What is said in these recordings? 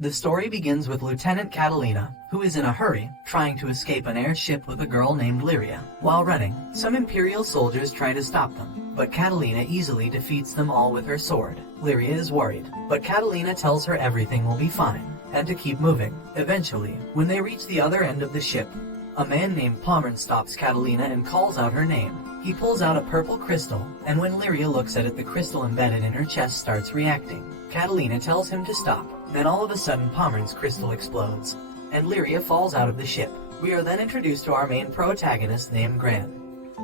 The story begins with Lieutenant Katalina, who is in a hurry, trying to escape an airship with a girl named Lyria. While running, some Imperial soldiers try to stop them, but Katalina easily defeats them all with her sword. Lyria is worried, but Katalina tells her everything will be fine, and to keep moving. Eventually, when they reach the other end of the ship, a man named Pommern stops Katalina and calls out her name. He pulls out a purple crystal, and when Lyria looks at it, the crystal embedded in her chest starts reacting. Katalina tells him to stop. Then all of a sudden Pommern's crystal explodes, and Lyria falls out of the ship. We are then introduced to our main protagonist named Gran,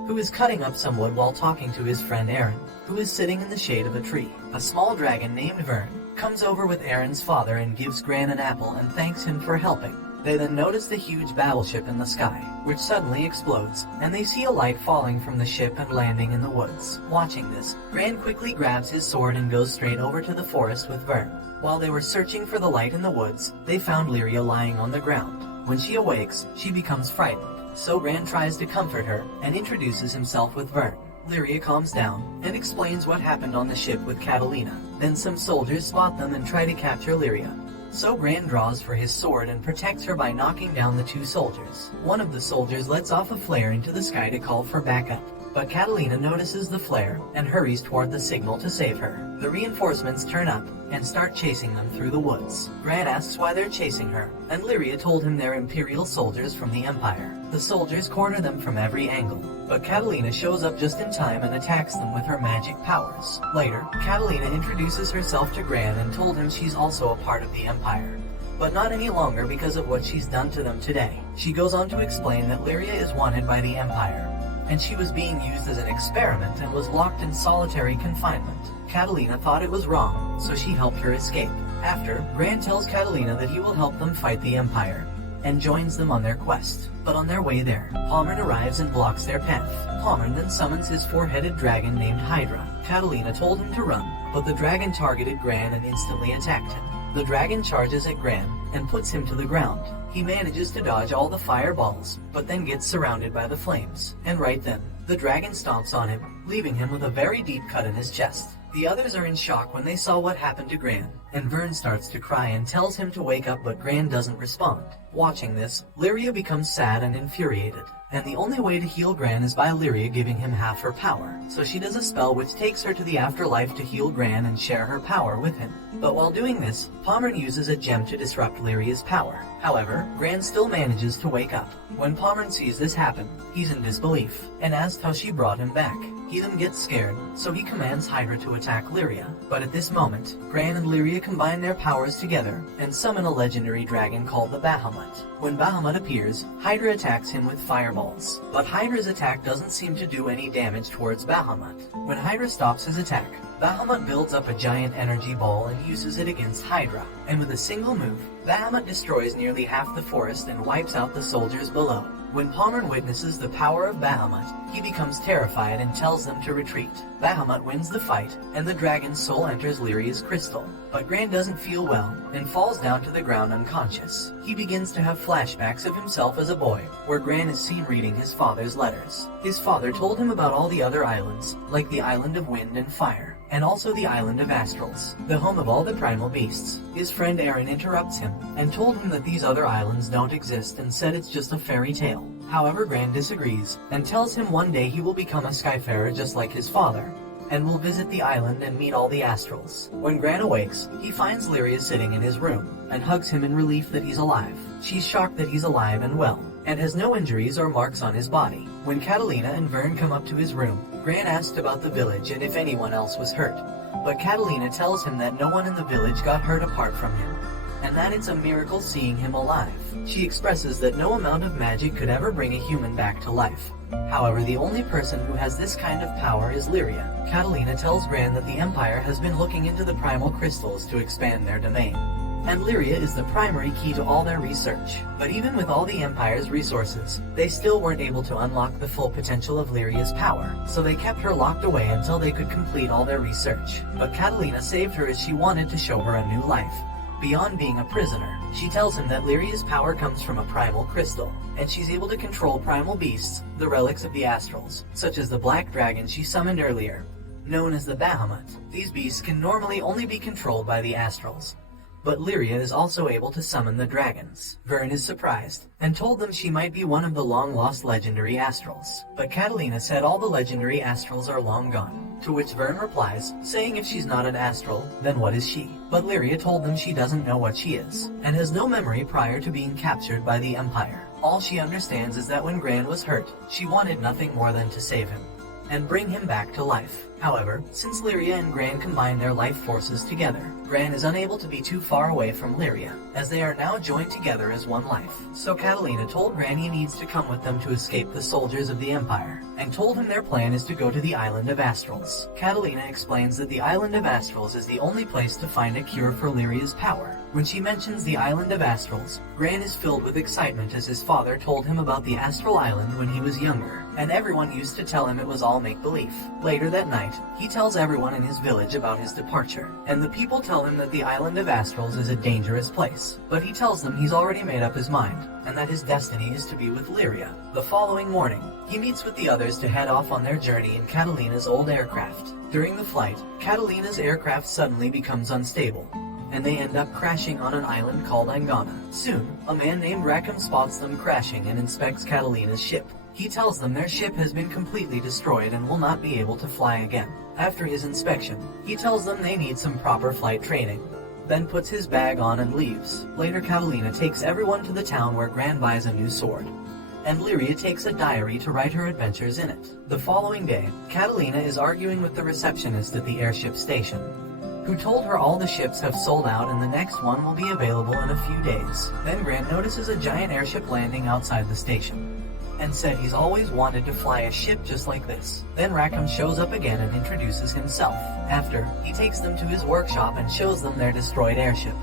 who is cutting up some wood while talking to his friend Aaron, who is sitting in the shade of a tree. A small dragon named Vyrn comes over with Aaron's father and gives Gran an apple and thanks him for helping. They then notice the huge battleship in the sky, which suddenly explodes, and they see a light falling from the ship and landing in the woods. Watching this, Gran quickly grabs his sword and goes straight over to the forest with Vyrn. While they were searching for the light in the woods, they found Lyria lying on the ground. When she awakes, she becomes frightened, so Gran tries to comfort her and introduces himself with Vyrn. Lyria calms down and explains what happened on the ship with Katalina. Then some soldiers spot them and try to capture Lyria. So Gran draws for his sword and protects her by knocking down the two soldiers. One of the soldiers lets off a flare into the sky to call for backup, but Katalina notices the flare and hurries toward the signal to save her. The reinforcements turn up and start chasing them through the woods. Gran asks why they're chasing her, and Lyria told him they're Imperial soldiers from the Empire. The soldiers corner them from every angle, but Katalina shows up just in time and attacks them with her magic powers. Later, Katalina introduces herself to Gran and told him she's also a part of the Empire, but not any longer because of what she's done to them today. She goes on to explain that Lyria is wanted by the Empire, and she was being used as an experiment and was locked in solitary confinement. Katalina thought it was wrong, so she helped her escape. After, Gran tells Katalina that he will help them fight the Empire, and joins them on their quest. But on their way there, Pommern arrives and blocks their path. Pommern then summons his four-headed dragon named Hydra. Katalina told him to run, but the dragon targeted Gran and instantly attacked him. The dragon charges at Gran and puts him to the ground. He manages to dodge all the fireballs, but then gets surrounded by the flames. And right then, the dragon stomps on him, leaving him with a very deep cut in his chest. The others are in shock when they saw what happened to Gran, and Vyrn starts to cry and tells him to wake up, but Gran doesn't respond. Watching this, Lyria becomes sad and infuriated, and the only way to heal Gran is by Lyria giving him half her power. So she does a spell which takes her to the afterlife to heal Gran and share her power with him. But while doing this, Pommern uses a gem to disrupt Lyria's power. However, Gran still manages to wake up. When Pommern sees this happen, he's in disbelief, and asks how she brought him back. He then gets scared, so he commands Hydra to attack Lyria. But at this moment, Gran and Lyria combine their powers together and summon a legendary dragon called the Bahamut. When Bahamut appears, Hydra attacks him with fireballs. But Hydra's attack doesn't seem to do any damage towards Bahamut. When Hydra stops his attack, Bahamut builds up a giant energy ball and uses it against Hydra. And with a single move, Bahamut destroys nearly half the forest and wipes out the soldiers below. When Pommern witnesses the power of Bahamut, he becomes terrified and tells them to retreat. Bahamut wins the fight, and the dragon's soul enters Lyria's crystal. But Gran doesn't feel well, and falls down to the ground unconscious. He begins to have flashbacks of himself as a boy, where Gran is seen reading his father's letters. His father told him about all the other islands, like the island of wind and fire, and also the island of astrals, the home of all the primal beasts. His friend Aaron interrupts him, and told him that these other islands don't exist and said it's just a fairy tale. However, Gran disagrees, and tells him one day he will become a skyfarer just like his father, and will visit the island and meet all the astrals. When Gran awakes, he finds Lyria sitting in his room, and hugs him in relief that he's alive. She's shocked that he's alive and well, and has no injuries or marks on his body. When Katalina and Vyrn come up to his room, Gran asked about the village and if anyone else was hurt, but Katalina tells him that no one in the village got hurt apart from him, and that it's a miracle seeing him alive. She expresses that no amount of magic could ever bring a human back to life. However, the only person who has this kind of power is Lyria. Katalina tells Gran that the Empire has been looking into the primal crystals to expand their domain, and Lyria is the primary key to all their research. But even with all the Empire's resources, they still weren't able to unlock the full potential of Lyria's power, so they kept her locked away until they could complete all their research. But Katalina saved her as she wanted to show her a new life. Beyond being a prisoner, she tells him that Lyria's power comes from a primal crystal, and she's able to control primal beasts, the relics of the astrals, such as the black dragon she summoned earlier, known as the Bahamut. These beasts can normally only be controlled by the astrals, but Lyria is also able to summon the dragons. Vyrn is surprised, and told them she might be one of the long-lost legendary astrals. But Katalina said all the legendary astrals are long gone, to which Vyrn replies, saying if she's not an astral, then what is she? But Lyria told them she doesn't know what she is, and has no memory prior to being captured by the Empire. All she understands is that when Gran was hurt, she wanted nothing more than to save him and bring him back to life. However, since Lyria and Gran combine their life forces together, Gran is unable to be too far away from Lyria, as they are now joined together as one life. So Katalina told Gran he needs to come with them to escape the soldiers of the Empire, and told him their plan is to go to the Island of Astrals. Katalina explains that the Island of Astrals is the only place to find a cure for Lyria's power. When she mentions the Island of Astrals, Gran is filled with excitement as his father told him about the Astral Island when he was younger, and everyone used to tell him it was all make-believe. Later that night, he tells everyone in his village about his departure, and the people tell him that the Island of Astrals is a dangerous place. But he tells them he's already made up his mind, and that his destiny is to be with Lyria. The following morning, he meets with the others to head off on their journey in Katalina's old aircraft. During the flight, Katalina's aircraft suddenly becomes unstable, and they end up crashing on an island called Angana. Soon, a man named Rackham spots them crashing and inspects Katalina's ship. He tells them their ship has been completely destroyed and will not be able to fly again. After his inspection, he tells them they need some proper flight training, then puts his bag on and leaves. Later, Katalina takes everyone to the town where Gran buys a new sword, and Lyria takes a diary to write her adventures in it. The following day, Katalina is arguing with the receptionist at the airship station, who told her all the ships have sold out and the next one will be available in a few days. Then Gran notices a giant airship landing outside the station, and said he's always wanted to fly a ship just like this. Then Rackham shows up again and introduces himself. After, he takes them to his workshop and shows them their destroyed airship,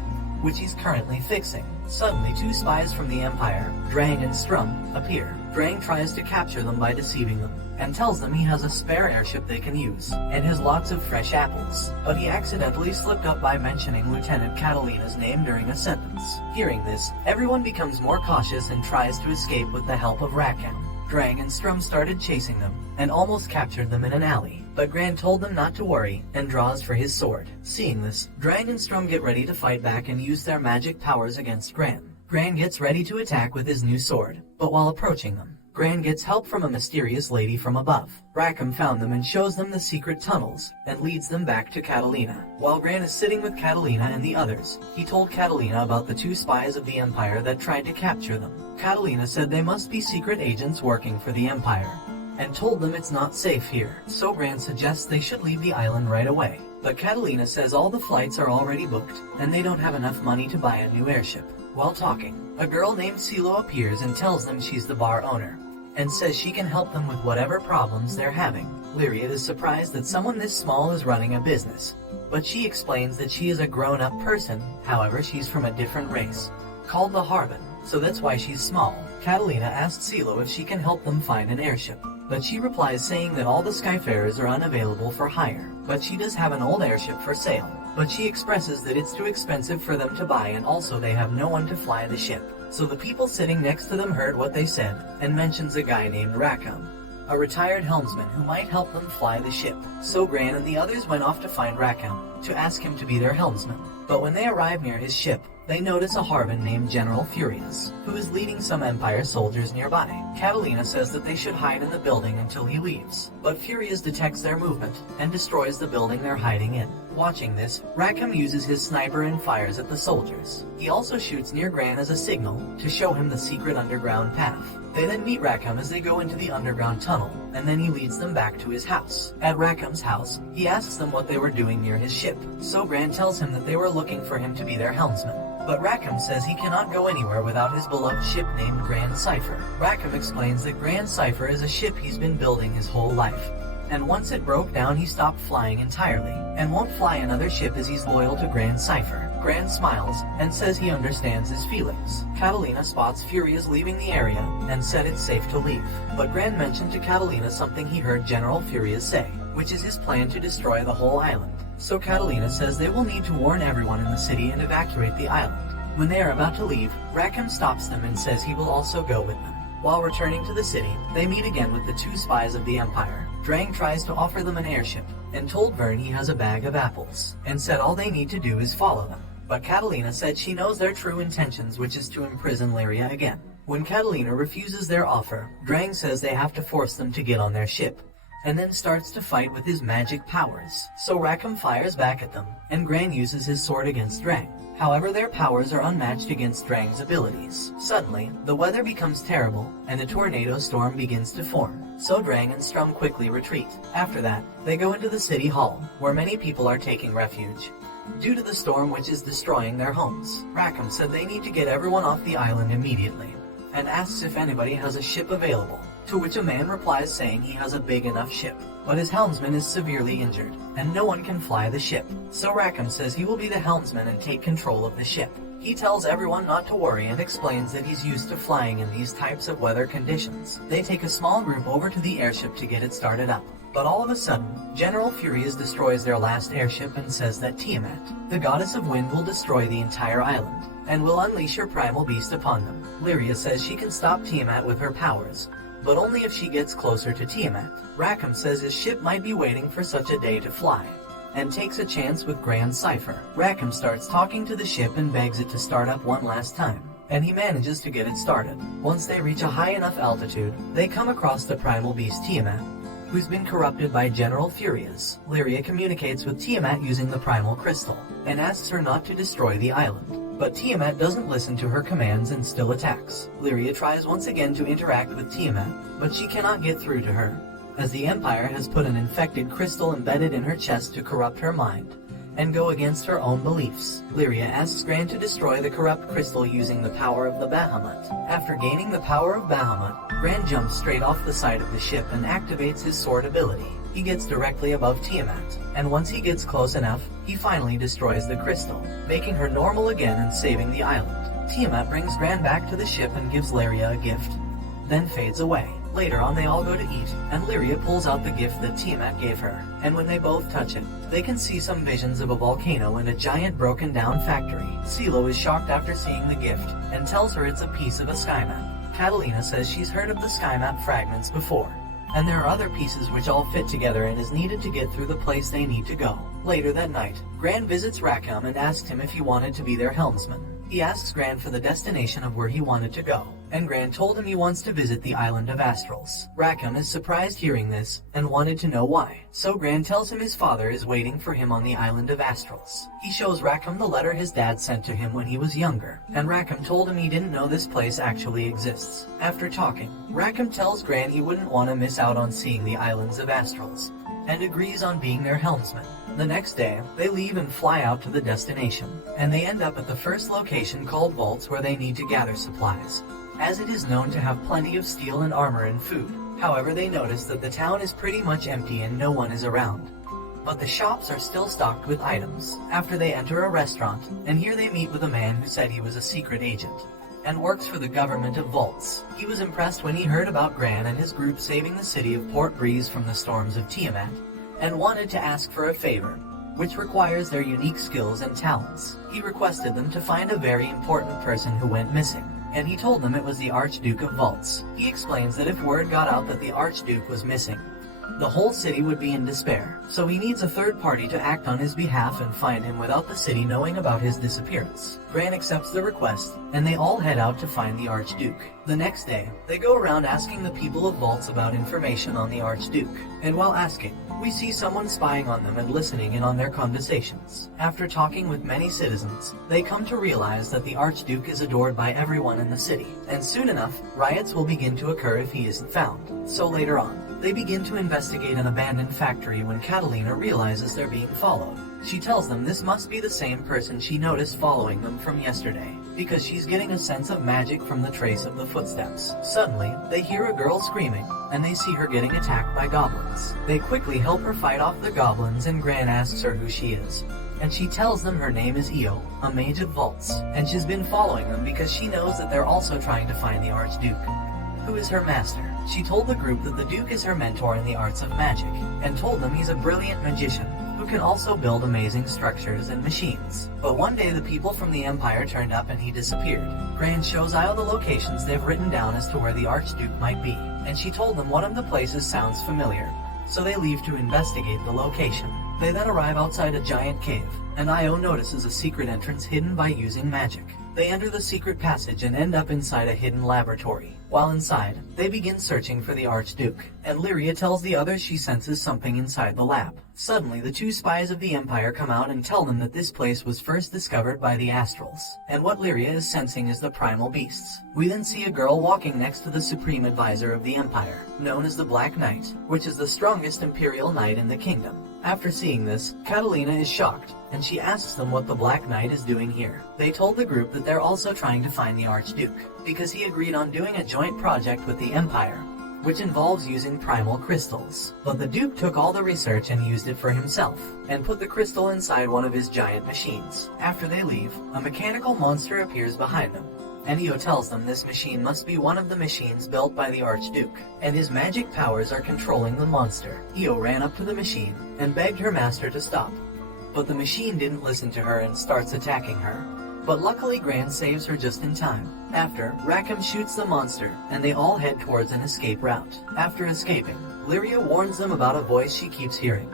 which he's currently fixing. Suddenly, two spies from the Empire, Drang and Strum, appear. Drang tries to capture them by deceiving them, and tells them he has a spare airship they can use, and has lots of fresh apples. But he accidentally slipped up by mentioning Lieutenant Katalina's name during a sentence. Hearing this, everyone becomes more cautious and tries to escape with the help of Rackham. Drang and Strum started chasing them, and almost captured them in an alley. But Gran told them not to worry, and draws for his sword. Seeing this, Drang and Strum get ready to fight back and use their magic powers against Gran. Gran gets ready to attack with his new sword, but while approaching them, Gran gets help from a mysterious lady from above. Rackham found them and shows them the secret tunnels, and leads them back to Katalina. While Gran is sitting with Katalina and the others, he told Katalina about the two spies of the Empire that tried to capture them. Katalina said they must be secret agents working for the Empire, and told them it's not safe here. So Gran suggests they should leave the island right away. But Katalina says all the flights are already booked, and they don't have enough money to buy a new airship. While talking, a girl named Silo appears and tells them she's the bar owner, and says she can help them with whatever problems they're having. Lyria is surprised that someone this small is running a business, but she explains that she is a grown-up person. However, she's from a different race, called the Harvin, so that's why she's small. Katalina asks Silo if she can help them find an airship, but she replies saying that all the Skyfarers are unavailable for hire, but she does have an old airship for sale. But she expresses that it's too expensive for them to buy, and also they have no one to fly the ship. So the people sitting next to them heard what they said, and mentions a guy named Rackham, a retired helmsman who might help them fly the ship. So Gran and the others went off to find Rackham, to ask him to be their helmsman. But when they arrive near his ship, they notice a Harvin named General Furious, who is leading some Empire soldiers nearby. Katalina says that they should hide in the building until he leaves, but Furious detects their movement, and destroys the building they're hiding in. Watching this, Rackham uses his sniper and fires at the soldiers. He also shoots near Gran as a signal, to show him the secret underground path. They then meet Rackham as they go into the underground tunnel, and then he leads them back to his house. At Rackham's house, he asks them what they were doing near his ship. So Gran tells him that they were looking for him to be their helmsman. But Rackham says he cannot go anywhere without his beloved ship named Grand Cipher. Rackham explains that Grand Cipher is a ship he's been building his whole life, and once it broke down he stopped flying entirely, and won't fly another ship as he's loyal to Grand Cipher. Gran smiles, and says he understands his feelings. Katalina spots Furious leaving the area, and said it's safe to leave. But Gran mentioned to Katalina something he heard General Furious say, which is his plan to destroy the whole island. So Katalina says they will need to warn everyone in the city and evacuate the island. When they are about to leave, Rackham stops them and says he will also go with them. While returning to the city, they meet again with the two spies of the Empire. Drang tries to offer them an airship, and told Vyrn he has a bag of apples, and said all they need to do is follow them. but Katalina said she knows their true intentions, which is to imprison Lyria again. When Katalina refuses their offer, Gran says they have to force them to get on their ship, and then starts to fight with his magic powers. So Rackham fires back at them, and Gran uses his sword against Drang. However, their powers are unmatched against Drang's abilities. Suddenly, the weather becomes terrible, and a tornado storm begins to form. So Drang and Strum quickly retreat. After that, they go into the city hall, where many people are taking refuge due to the storm which is destroying their homes. Rackham said they need to get everyone off the island immediately, and asks if anybody has a ship available, to which a man replies saying he has a big enough ship, but his helmsman is severely injured, and no one can fly the ship. So Rackham says he will be the helmsman and take control of the ship. He tells everyone not to worry and explains that he's used to flying in these types of weather conditions. They take a small group over to the airship to get it started up. But all of a sudden, General Furious destroys their last airship and says that Tiamat, the goddess of wind, will destroy the entire island, and will unleash her primal beast upon them. Lyria says she can stop Tiamat with her powers, but only if she gets closer to Tiamat. Rackham says his ship might be waiting for such a day to fly, and takes a chance with Gran's cipher. Rackham starts talking to the ship and begs it to start up one last time, and he manages to get it started. Once they reach a high enough altitude, they come across the primal beast Tiamat, who's been corrupted by General Furious. Lyria communicates with Tiamat using the primal crystal, and asks her not to destroy the island. But Tiamat doesn't listen to her commands and still attacks. Lyria tries once again to interact with Tiamat, but she cannot get through to her, as the Empire has put an infected crystal embedded in her chest to corrupt her mind, and go against her own beliefs. Lyria asks Gran to destroy the corrupt crystal using the power of the Bahamut. After gaining the power of Bahamut, Gran jumps straight off the side of the ship and activates his sword ability. He gets directly above Tiamat, and once he gets close enough, he finally destroys the crystal, making her normal again and saving the island. Tiamat brings Gran back to the ship and gives Lyria a gift, then fades away. Later on, they all go to eat, and Lyria pulls out the gift that Tiamat gave her, and when they both touch it, they can see some visions of a volcano and a giant broken down factory. CeeLo is shocked after seeing the gift, and tells her it's a piece of a sky map. Katalina says she's heard of the sky map fragments before, and there are other pieces which all fit together and is needed to get through the place they need to go. Later that night, Gran visits Rackham and asks him if he wanted to be their helmsman. He asks Gran for the destination of where he wanted to go, and Gran told him he wants to visit the island of Astrals. Rackham is surprised hearing this, and wanted to know why. So Gran tells him his father is waiting for him on the island of Astrals. He shows Rackham the letter his dad sent to him when he was younger, and Rackham told him he didn't know this place actually exists. After talking, Rackham tells Gran he wouldn't want to miss out on seeing the islands of Astrals, and agrees on being their helmsman. The next day, they leave and fly out to the destination, and they end up at the first location called Vaults, where they need to gather supplies, as it is known to have plenty of steel and armor and food. However, they notice that the town is pretty much empty and no one is around, but the shops are still stocked with items. After they enter a restaurant, and here they meet with a man who said he was a secret agent, and works for the government of Vaults. He was impressed when he heard about Gran and his group saving the city of Port Breeze from the storms of Tiamat, and wanted to ask for a favor, which requires their unique skills and talents. He requested them to find a very important person who went missing, and he told them it was the Archduke of Vaults. He explains that if word got out that the Archduke was missing, the whole city would be in despair, so he needs a third party to act on his behalf and find him without the city knowing about his disappearance. Gran accepts the request, and they all head out to find the Archduke. The next day, they go around asking the people of Vaults about information on the Archduke, and while asking, we see someone spying on them and listening in on their conversations. After talking with many citizens, they come to realize that the Archduke is adored by everyone in the city, and soon enough, riots will begin to occur if he isn't found. So later on, they begin to investigate an abandoned factory when Katalina realizes they're being followed. She tells them this must be the same person she noticed following them from yesterday, because she's getting a sense of magic from the trace of the footsteps. Suddenly, they hear a girl screaming, and they see her getting attacked by goblins. They quickly help her fight off the goblins, and Gran asks her who she is, and she tells them her name is Io, a mage of Vaults, and she's been following them because she knows that they're also trying to find the Archduke, who is her master. She told the group that the Duke is her mentor in the arts of magic, and told them he's a brilliant magician who can also build amazing structures and machines. But one day the people from the Empire turned up and he disappeared. Gran shows Io the locations they've written down as to where the Archduke might be, and she told them one of the places sounds familiar, so they leave to investigate the location. They then arrive outside a giant cave, and Io notices a secret entrance hidden by using magic. They enter the secret passage and end up inside a hidden laboratory. While inside, they begin searching for the Archduke, and Lyria tells the others she senses something inside the lab. Suddenly, the two spies of the Empire come out and tell them that this place was first discovered by the Astrals, and what Lyria is sensing is the primal beasts. We then see a girl walking next to the Supreme Advisor of the Empire, known as the Black Knight, which is the strongest Imperial Knight in the kingdom. After seeing this, Katalina is shocked, and she asks them what the Black Knight is doing here. They told the group that they're also trying to find the Archduke, because he agreed on doing a joint project with the Empire, which involves using primal crystals. But the Duke took all the research and used it for himself, and put the crystal inside one of his giant machines. After they leave, a mechanical monster appears behind them, and Io tells them this machine must be one of the machines built by the Archduke, and his magic powers are controlling the monster. Io ran up to the machine and begged her master to stop, but the machine didn't listen to her and starts attacking her. But luckily Gran saves her just in time. After, Rackham shoots the monster, and they all head towards an escape route. After escaping, Lyria warns them about a voice she keeps hearing,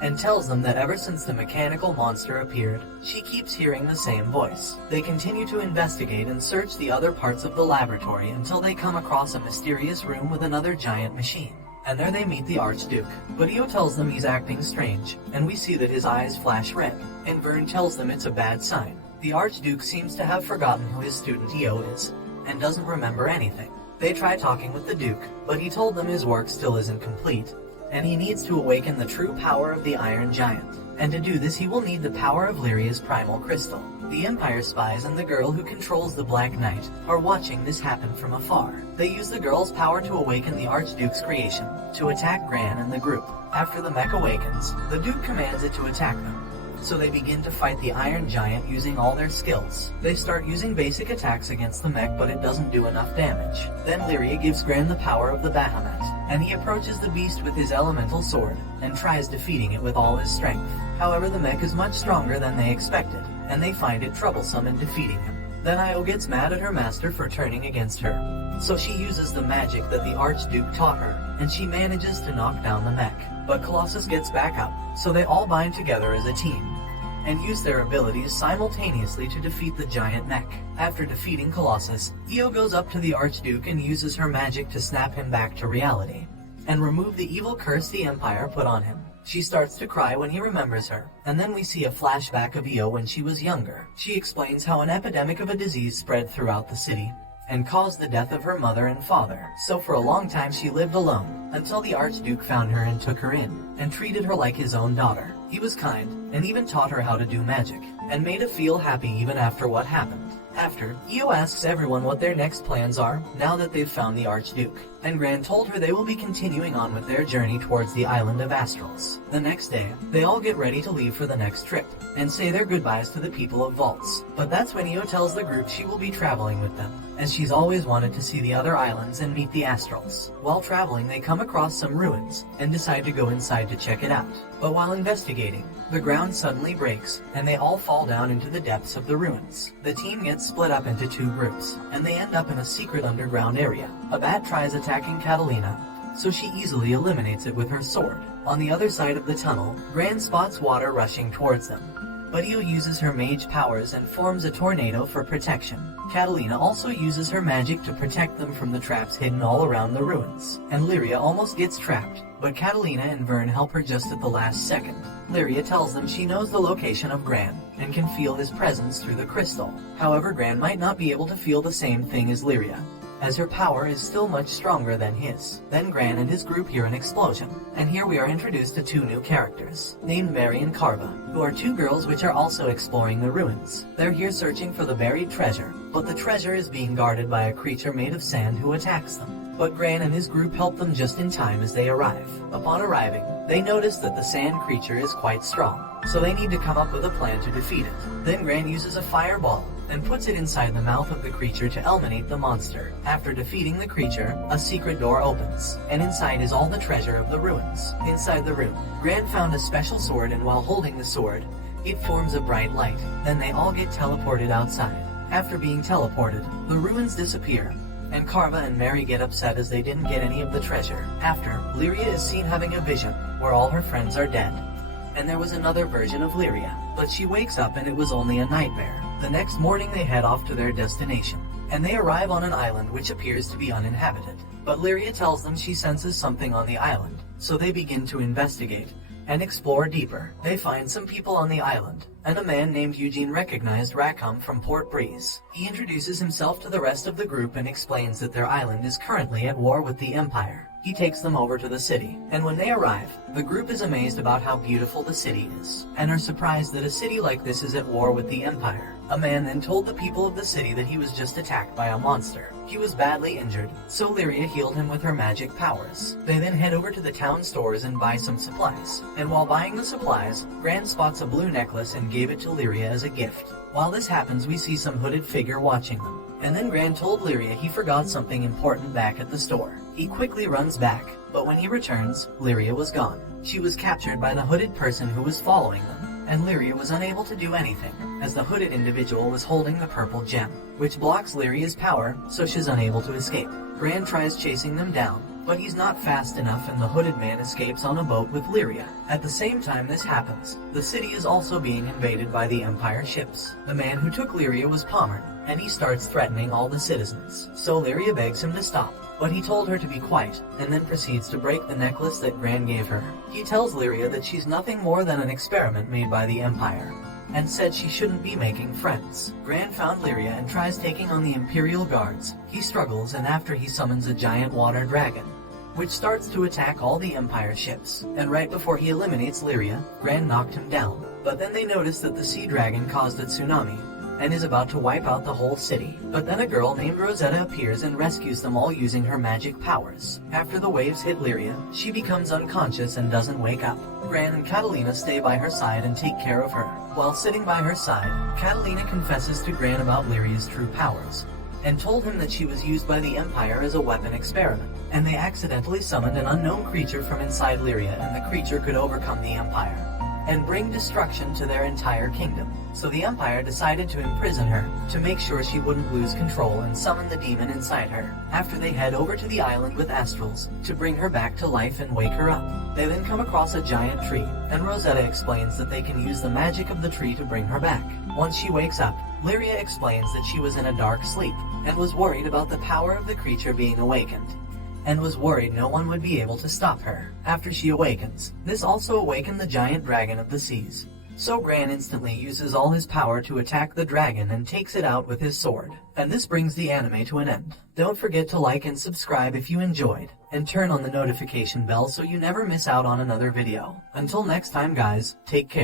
and tells them that ever since the mechanical monster appeared, she keeps hearing the same voice. They continue to investigate and search the other parts of the laboratory until they come across a mysterious room with another giant machine. And there they meet the Archduke. But Io tells them he's acting strange, and we see that his eyes flash red, and Vyrn tells them it's a bad sign. The Archduke seems to have forgotten who his student Io is, and doesn't remember anything. They try talking with the Duke, but he told them his work still isn't complete, and he needs to awaken the true power of the Iron Giant. And to do this he will need the power of Lyria's primal crystal. The Empire spies and the girl who controls the Black Knight are watching this happen from afar. They use the girl's power to awaken the Archduke's creation, to attack Gran and the group. After the mech awakens, the Duke commands it to attack them. So they begin to fight the Iron Giant using all their skills. They start using basic attacks against the mech, but it doesn't do enough damage. Then Lyria gives Gran the power of the Bahamut, and he approaches the beast with his elemental sword, and tries defeating it with all his strength. However, the mech is much stronger than they expected, and they find it troublesome in defeating him. Then Io gets mad at her master for turning against her, so she uses the magic that the Archduke taught her, and she manages to knock down the mech. But Colossus gets back up, so they all bind together as a team, and use their abilities simultaneously to defeat the giant mech. After defeating Colossus, Io goes up to the Archduke and uses her magic to snap him back to reality, and remove the evil curse the Empire put on him. She starts to cry when he remembers her, and then we see a flashback of Io when she was younger. She explains how an epidemic of a disease spread throughout the city, and caused the death of her mother and father. So for a long time she lived alone, until the Archduke found her and took her in, and treated her like his own daughter. He was kind, and even taught her how to do magic, and made her feel happy even after what happened. After, Io asks everyone what their next plans are, now that they've found the Archduke, and Gran told her they will be continuing on with their journey towards the island of Astrals. The next day, they all get ready to leave for the next trip, and say their goodbyes to the people of Vaults. But that's when Io tells the group she will be traveling with them, as she's always wanted to see the other islands and meet the Astrals. While traveling, they come across some ruins, and decide to go inside to check it out. But while investigating, the ground suddenly breaks, and they all fall down into the depths of the ruins. The team gets split up into two groups, and they end up in a secret underground area. A bat tries attacking Katalina, so she easily eliminates it with her sword. On the other side of the tunnel, Gran spots water rushing towards them, but Io uses her mage powers and forms a tornado for protection. Katalina also uses her magic to protect them from the traps hidden all around the ruins, and Lyria almost gets trapped, but Katalina and Vyrn help her just at the last second. Lyria tells them she knows the location of Gran, and can feel his presence through the crystal. However, Gran might not be able to feel the same thing as Lyria, as her power is still much stronger than his. Then Gran and his group hear an explosion, and here we are introduced to two new characters, named Mary and Carva, who are two girls which are also exploring the ruins. They're here searching for the buried treasure, but the treasure is being guarded by a creature made of sand who attacks them. But Gran and his group help them just in time as they arrive. Upon arriving, they notice that the sand creature is quite strong, so they need to come up with a plan to defeat it. Then Gran uses a fireball, and puts it inside the mouth of the creature to eliminate the monster. After defeating the creature, a secret door opens, and inside is all the treasure of the ruins. Inside the room, Gran found a special sword, and while holding the sword, it forms a bright light. Then they all get teleported outside. After being teleported, the ruins disappear, and Carva and Mary get upset as they didn't get any of the treasure. After, Lyria is seen having a vision, where all her friends are dead, and there was another version of Lyria, but she wakes up and it was only a nightmare. The next morning they head off to their destination, and they arrive on an island which appears to be uninhabited. But Lyria tells them she senses something on the island, so they begin to investigate and explore deeper. They find some people on the island, and a man named Eugene recognized Rackham from Port Breeze. He introduces himself to the rest of the group and explains that their island is currently at war with the Empire. He takes them over to the city, and when they arrive, the group is amazed about how beautiful the city is, and are surprised that a city like this is at war with the Empire. A man then told the people of the city that he was just attacked by a monster. He was badly injured, so Lyria healed him with her magic powers. They then head over to the town stores and buy some supplies, and while buying the supplies, Gran spots a blue necklace and gave it to Lyria as a gift. While this happens, we see some hooded figure watching them. And then Gran told Lyria he forgot something important back at the store. He quickly runs back, but when he returns, Lyria was gone. She was captured by the hooded person who was following them, and Lyria was unable to do anything, as the hooded individual was holding the purple gem, which blocks Lyria's power, so she's unable to escape. Gran tries chasing them down, but he's not fast enough and the hooded man escapes on a boat with Lyria. At the same time this happens, the city is also being invaded by the Empire ships. The man who took Lyria was Pommern, and he starts threatening all the citizens. So Lyria begs him to stop, but he told her to be quiet, and then proceeds to break the necklace that Gran gave her. He tells Lyria that she's nothing more than an experiment made by the Empire, and said she shouldn't be making friends. Gran found Lyria and tries taking on the Imperial guards. He struggles, and after he summons a giant water dragon, which starts to attack all the Empire ships. And right before he eliminates Lyria, Gran knocked him down. But then they notice that the sea dragon caused a tsunami, and is about to wipe out the whole city. But then a girl named Rosetta appears and rescues them all using her magic powers. After the waves hit Lyria, she becomes unconscious and doesn't wake up. Gran and Katalina stay by her side and take care of her. While sitting by her side, Katalina confesses to Gran about Lyria's true powers, and told him that she was used by the Empire as a weapon experiment, and they accidentally summoned an unknown creature from inside Lyria, and the creature could overcome the Empire and bring destruction to their entire kingdom. So the Empire decided to imprison her, to make sure she wouldn't lose control and summon the demon inside her. After they head over to the island with astrals, to bring her back to life and wake her up. They then come across a giant tree, and Rosetta explains that they can use the magic of the tree to bring her back. Once she wakes up, Lyria explains that she was in a dark sleep, and was worried about the power of the creature being awakened, and was worried no one would be able to stop her after she awakens. This also awakened the giant dragon of the seas. So Gran instantly uses all his power to attack the dragon and takes it out with his sword. And this brings the anime to an end. Don't forget to like and subscribe if you enjoyed, and turn on the notification bell so you never miss out on another video. Until next time guys, take care.